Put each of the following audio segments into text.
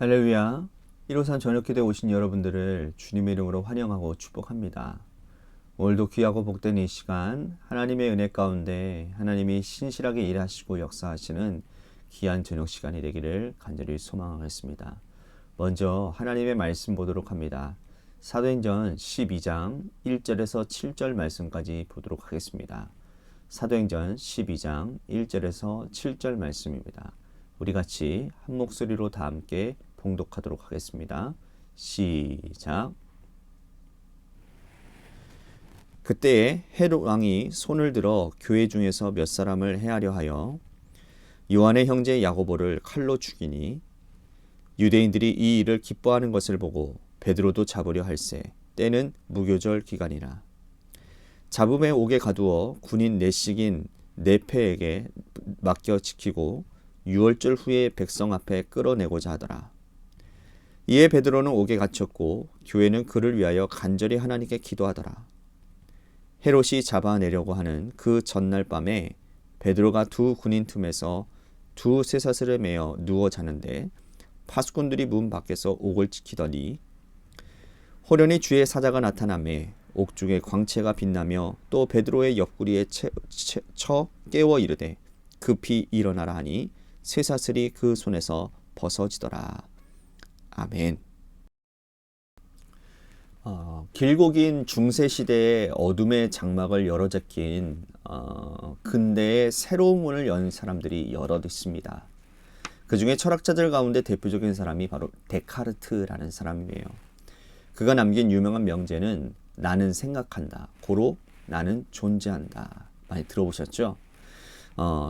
할렐루야. 153 저녁기도에 오신 여러분들을 주님의 이름으로 환영하고 축복합니다. 오늘도 귀하고 복된 이 시간, 하나님의 은혜 가운데 하나님이 신실하게 일하시고 역사하시는 귀한 저녁 시간이 되기를 간절히 소망하겠습니다. 먼저 하나님의 말씀 보도록 합니다. 사도행전 12장 1절에서 7절 말씀까지 보도록 하겠습니다. 사도행전 12장 1절에서 7절 말씀입니다. 우리 같이 한 목소리로 다 함께 봉독하도록 하겠습니다. 시작. 그때에 헤롯 왕이 손을 들어 교회 중에서 몇 사람을 해하려 하여 요한의 형제 야고보를 칼로 죽이니 유대인들이 이 일을 기뻐하는 것을 보고 베드로도 잡으려 할세. 때는 무교절 기간이라. 잡음에 옥에 가두어 군인 내식인 네페에게 맡겨 지키고 6월절 후에 백성 앞에 끌어내고자 하더라. 이에 베드로는 옥에 갇혔고 교회는 그를 위하여 간절히 하나님께 기도하더라. 헤롯이 잡아내려고 하는 그 전날 밤에 베드로가 두 군인 틈에서 두 쇠사슬에 매어 누워 자는데 파수꾼들이 문 밖에서 옥을 지키더니 호련히 주의 사자가 나타나매 옥중에 광채가 빛나며 또 베드로의 옆구리에 쳐 깨워 이르되 급히 일어나라 하니 쇠사슬이 그 손에서 벗어지더라. 아멘. 길고 긴 중세시대의 어둠의 장막을 열어제낀 근대의 새로운 문을 연 사람들이 여럿 있습니다. 그 중에 철학자들 가운데 대표적인 사람이 바로 데카르트라는 사람이에요. 그가 남긴 유명한 명제는 나는 생각한다, 고로 나는 존재한다. 많이 들어보셨죠?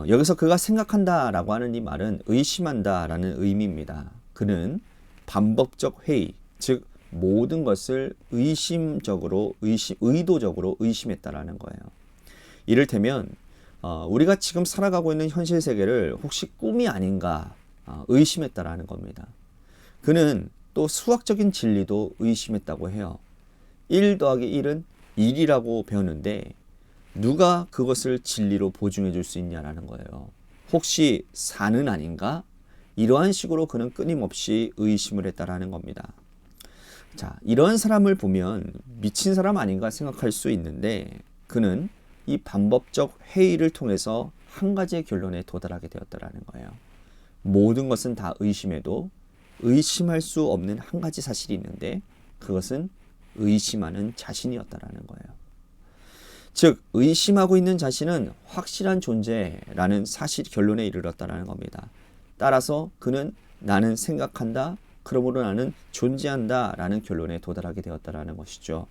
여기서 그가 생각한다라고 하는 이 말은 의심한다라는 의미입니다. 그는 반법적 회의, 즉 모든 것을 의도적으로 의심했다라는 거예요. 이를테면 우리가 지금 살아가고 있는 현실 세계를 혹시 꿈이 아닌가 의심했다라는 겁니다. 그는 또 수학적인 진리도 의심했다고 해요. 1 더하기 1은 1이라고 배웠는데 누가 그것을 진리로 보증해 줄 수 있냐라는 거예요. 혹시 4는 아닌가? 이러한 식으로 그는 끊임없이 의심을 했다라는 겁니다. 자, 이런 사람을 보면 미친 사람 아닌가 생각할 수 있는데 그는 이 반법적 회의를 통해서 한 가지의 결론에 도달하게 되었다라는 거예요. 모든 것은 다 의심해도 의심할 수 없는 한 가지 사실이 있는데 그것은 의심하는 자신이었다라는 거예요. 즉 의심하고 있는 자신은 확실한 존재라는 사실 결론에 이르렀다라는 겁니다. 따라서 그는 나는 생각한다, 그러므로 나는 존재한다 라는 결론에 도달하게 되었다라는 것이죠.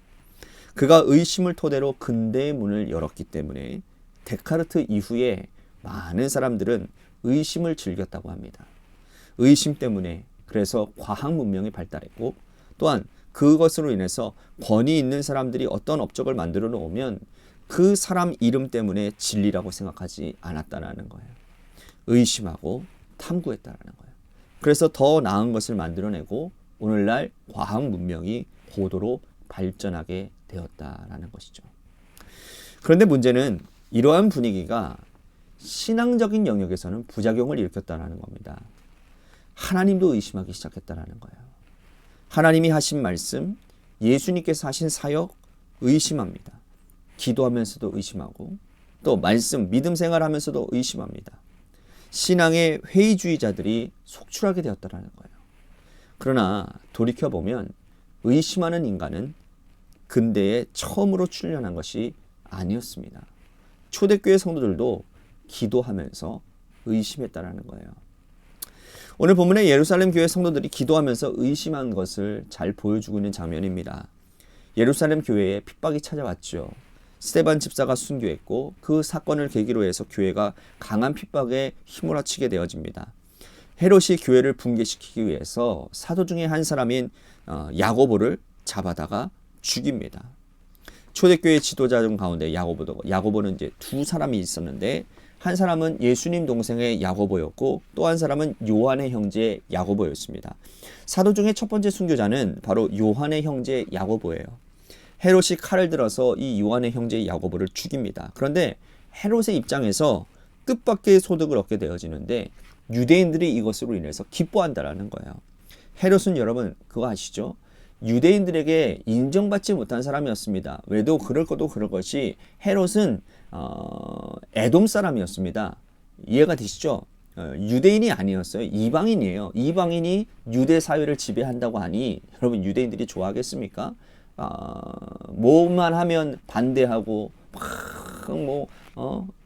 그가 의심을 토대로 근대의 문을 열었기 때문에 데카르트 이후에 많은 사람들은 의심을 즐겼다고 합니다. 의심 때문에 그래서 과학 문명이 발달했고 또한 그것으로 인해서 권위 있는 사람들이 어떤 업적을 만들어 놓으면 그 사람 이름 때문에 진리라고 생각하지 않았다라는 거예요. 의심하고 탐구했다라는 거예요. 그래서 더 나은 것을 만들어내고 오늘날 과학 문명이 고도로 발전하게 되었다라는 것이죠. 그런데 문제는 이러한 분위기가 신앙적인 영역에서는 부작용을 일으켰다라는 겁니다. 하나님도 의심하기 시작했다라는 거예요. 하나님이 하신 말씀, 예수님께서 하신 사역 의심합니다. 기도하면서도 의심하고 또 말씀, 믿음 생활하면서도 의심합니다. 신앙의 회의주의자들이 속출하게 되었다는 거예요. 그러나 돌이켜보면 의심하는 인간은 근대에 처음으로 출현한 것이 아니었습니다. 초대교회 성도들도 기도하면서 의심했다는 거예요. 오늘 본문의 예루살렘 교회 성도들이 기도하면서 의심한 것을 잘 보여주고 있는 장면입니다. 예루살렘 교회에 핍박이 찾아왔죠. 스데반 집사가 순교했고 그 사건을 계기로 해서 교회가 강한 핍박에 휘몰아치게 되어집니다. 헤롯이 교회를 붕괴시키기 위해서 사도 중에 한 사람인 야고보를 잡아다가 죽입니다. 초대교회 지도자 중 가운데 야고보는 이제 두 사람이 있었는데 한 사람은 예수님 동생의 야고보였고 또 한 사람은 요한의 형제 야고보였습니다. 사도 중에 첫 번째 순교자는 바로 요한의 형제 야고보예요. 헤롯이 칼을 들어서 이 요한의 형제 야고보를 죽입니다. 그런데 헤롯의 입장에서 뜻밖의 소득을 얻게 되어지는데 유대인들이 이것으로 인해서 기뻐한다라는 거예요. 헤롯은 여러분 그거 아시죠? 유대인들에게 인정받지 못한 사람이었습니다. 왜도 그럴 것도 그럴 것이 헤롯은 에돔 사람이었습니다. 이해가 되시죠? 유대인이 아니었어요. 이방인이에요. 이방인이 유대 사회를 지배한다고 하니 여러분 유대인들이 좋아하겠습니까? 뭐만 하면 반대하고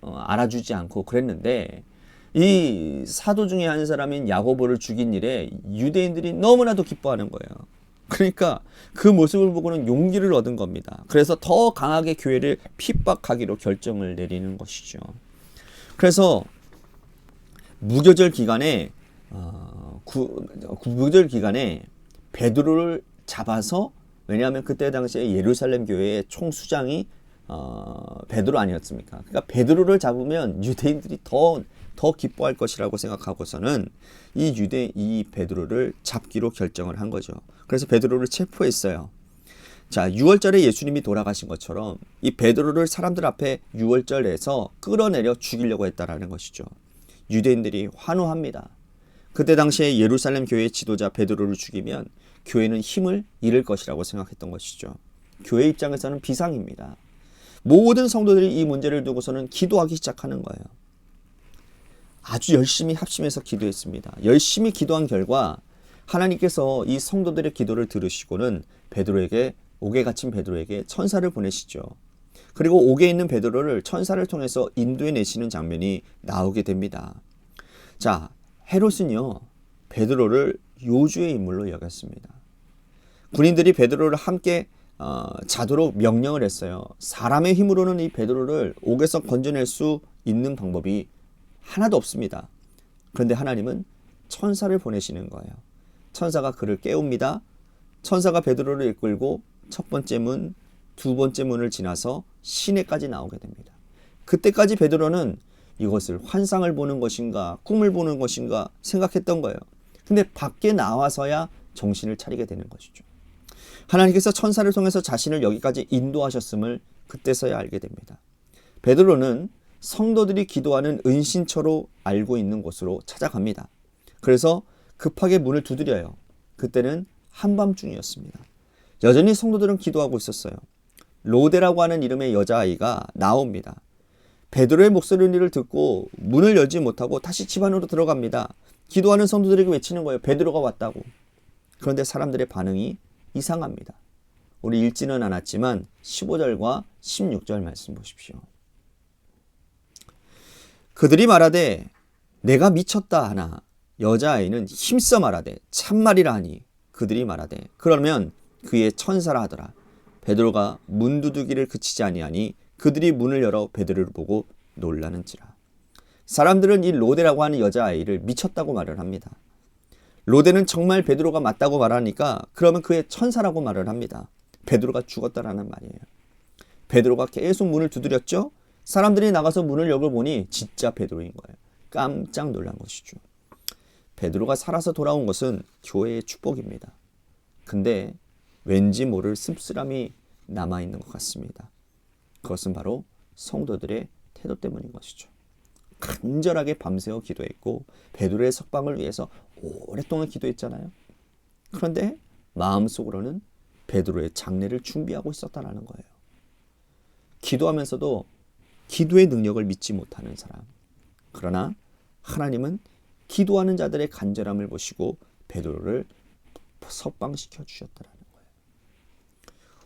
알아주지 않고 그랬는데 이 사도 중에 한 사람인 야고보를 죽인 일에 유대인들이 너무나도 기뻐하는 거예요. 그러니까 그 모습을 보고는 용기를 얻은 겁니다. 그래서 더 강하게 교회를 핍박하기로 결정을 내리는 것이죠. 그래서 무교절 기간에 무교절 기간에 베드로를 잡아서, 왜냐하면 그때 당시에 예루살렘 교회의 총수장이 베드로 아니었습니까? 그러니까 베드로를 잡으면 유대인들이 더 기뻐할 것이라고 생각하고서는 이 베드로를 잡기로 결정을 한 거죠. 그래서 베드로를 체포했어요. 자, 유월절에 예수님이 돌아가신 것처럼 이 베드로를 사람들 앞에 유월절에서 끌어내려 죽이려고 했다라는 것이죠. 유대인들이 환호합니다. 그때 당시에 예루살렘 교회의 지도자 베드로를 죽이면 교회는 힘을 잃을 것이라고 생각했던 것이죠. 교회 입장에서는 비상입니다. 모든 성도들이 이 문제를 두고서는 기도하기 시작하는 거예요. 아주 열심히 합심해서 기도했습니다. 열심히 기도한 결과 하나님께서 이 성도들의 기도를 들으시고는 옥에 갇힌 베드로에게 천사를 보내시죠. 그리고 옥에 있는 베드로를 천사를 통해서 인도해 내시는 장면이 나오게 됩니다. 자, 헤롯은요, 베드로를 요주의 인물로 여겼습니다. 군인들이 베드로를 함께 자도록 명령을 했어요. 사람의 힘으로는 이 베드로를 옥에서 건져낼 수 있는 방법이 하나도 없습니다. 그런데 하나님은 천사를 보내시는 거예요. 천사가 그를 깨웁니다. 천사가 베드로를 이끌고 첫 번째 문, 두 번째 문을 지나서 시내까지 나오게 됩니다. 그때까지 베드로는 이것을 환상을 보는 것인가 꿈을 보는 것인가 생각했던 거예요. 근데 밖에 나와서야 정신을 차리게 되는 것이죠. 하나님께서 천사를 통해서 자신을 여기까지 인도하셨음을 그때서야 알게 됩니다. 베드로는 성도들이 기도하는 은신처로 알고 있는 곳으로 찾아갑니다. 그래서 급하게 문을 두드려요. 그때는 한밤중이었습니다. 여전히 성도들은 기도하고 있었어요. 로데라고 하는 이름의 여자아이가 나옵니다. 베드로의 목소리를 듣고 문을 열지 못하고 다시 집 안으로 들어갑니다. 기도하는 성도들에게 외치는 거예요. 베드로가 왔다고. 그런데 사람들의 반응이 이상합니다. 우리 읽지는 않았지만 15절과 16절 말씀 보십시오. 그들이 말하되 내가 미쳤다 하나 여자아이는 힘써 말하되 참말이라 하니 그들이 말하되 그러면 그의 천사라 하더라. 베드로가 문두드기를 그치지 아니하니 그들이 문을 열어 베드로를 보고 놀라는지라. 사람들은 이 로데라고 하는 여자아이를 미쳤다고 말을 합니다. 로데는 정말 베드로가 맞다고 말하니까 그러면 그의 천사라고 말을 합니다. 베드로가 죽었다라는 말이에요. 베드로가 계속 문을 두드렸죠. 사람들이 나가서 문을 열어보니 진짜 베드로인 거예요. 깜짝 놀란 것이죠. 베드로가 살아서 돌아온 것은 교회의 축복입니다. 근데 왠지 모를 씁쓸함이 남아있는 것 같습니다. 그것은 바로 성도들의 태도 때문인 것이죠. 간절하게 밤새워 기도했고 베드로의 석방을 위해서 오랫동안 기도했잖아요. 그런데 마음속으로는 베드로의 장례를 준비하고 있었다는 거예요. 기도하면서도 기도의 능력을 믿지 못하는 사람. 그러나 하나님은 기도하는 자들의 간절함을 보시고 베드로를 석방시켜 주셨다는 거예요.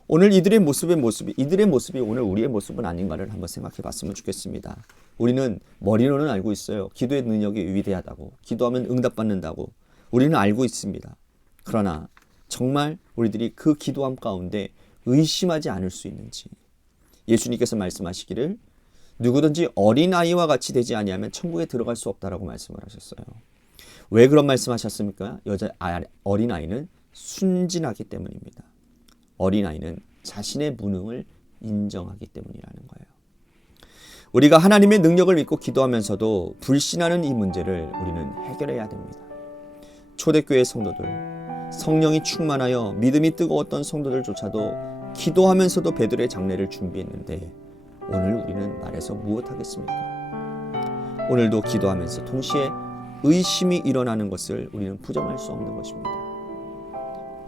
오늘 이들의 모습이 오늘 우리의 모습은 아닌가를 한번 생각해 봤으면 좋겠습니다. 우리는 머리로는 알고 있어요. 기도의 능력이 위대하다고. 기도하면 응답받는다고. 우리는 알고 있습니다. 그러나 정말 우리들이 그 기도함 가운데 의심하지 않을 수 있는지. 예수님께서 말씀하시기를 누구든지 어린아이와 같이 되지 아니하면 천국에 들어갈 수 없다라고 말씀을 하셨어요. 왜 그런 말씀하셨습니까? 어린아이는 순진하기 때문입니다. 어린아이는 자신의 무능을 인정하기 때문이라는 거예요. 우리가 하나님의 능력을 믿고 기도하면서도 불신하는 이 문제를 우리는 해결해야 됩니다. 초대교회 성도들, 성령이 충만하여 믿음이 뜨거웠던 성도들조차도 기도하면서도 베드로의 장례를 준비했는데 오늘 우리는 말해서 무엇하겠습니까? 오늘도 기도하면서 동시에 의심이 일어나는 것을 우리는 부정할 수 없는 것입니다.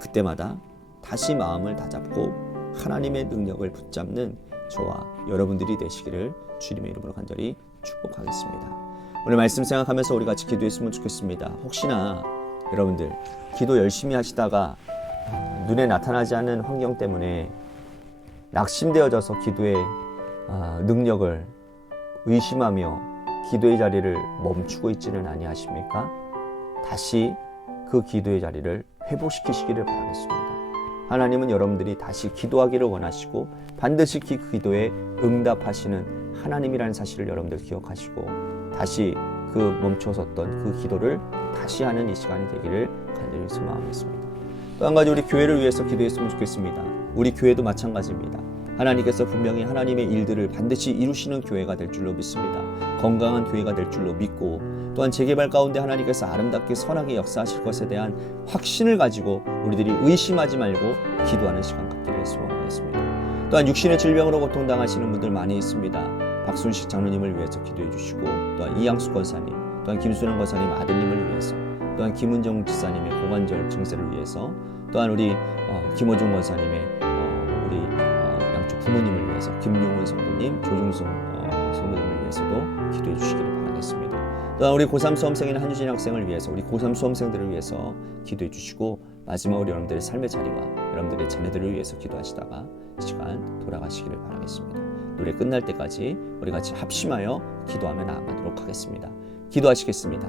그때마다 다시 마음을 다잡고 하나님의 능력을 붙잡는 저와 여러분들이 되시기를 주님의 이름으로 간절히 축복하겠습니다. 오늘 말씀 생각하면서 우리 같이 기도했으면 좋겠습니다. 혹시나 여러분들 기도 열심히 하시다가 눈에 나타나지 않는 환경 때문에 낙심되어져서 기도의 능력을 의심하며 기도의 자리를 멈추고 있지는 아니하십니까? 다시 그 기도의 자리를 회복시키시기를 바라겠습니다. 하나님은 여러분들이 다시 기도하기를 원하시고 반드시 그 기도에 응답하시는 하나님이라는 사실을 여러분들 기억하시고 다시 그 멈춰섰던 그 기도를 다시 하는 이 시간이 되기를 간절히 소망하겠습니다. 또 한 가지 우리 교회를 위해서 기도했으면 좋겠습니다. 우리 교회도 마찬가지입니다. 하나님께서 분명히 하나님의 일들을 반드시 이루시는 교회가 될 줄로 믿습니다. 건강한 교회가 될 줄로 믿고 또한 재개발 가운데 하나님께서 아름답게 선하게 역사하실 것에 대한 확신을 가지고 우리들이 의심하지 말고 기도하는 시간 갖기를 소원하겠습니다. 또한 육신의 질병으로 고통당하시는 분들 많이 있습니다. 박순식 장로님을 위해서 기도해 주시고 또한 이양수 권사님, 또한 김순영 권사님 아드님을 위해서 또한 김은정 지사님의 고관절 증세를 위해서 또한 우리 김호중 권사님의 우리 양쪽 부모님을 위해서 김용훈 성도님, 조중성 성도님을 위해서도 기도해 주시기를 바라겠습니다. 또한 우리 고3 수험생인 한유진 학생을 위해서 우리 고3 수험생들을 위해서 기도해 주시고 마지막으로 여러분들의 삶의 자리와 여러분들의 자녀들을 위해서 기도하시다가 시간 돌아가시기를 바라겠습니다. 노래 끝날 때까지 우리 같이 합심하여 기도하며 나아가도록 하겠습니다. 기도하시겠습니다.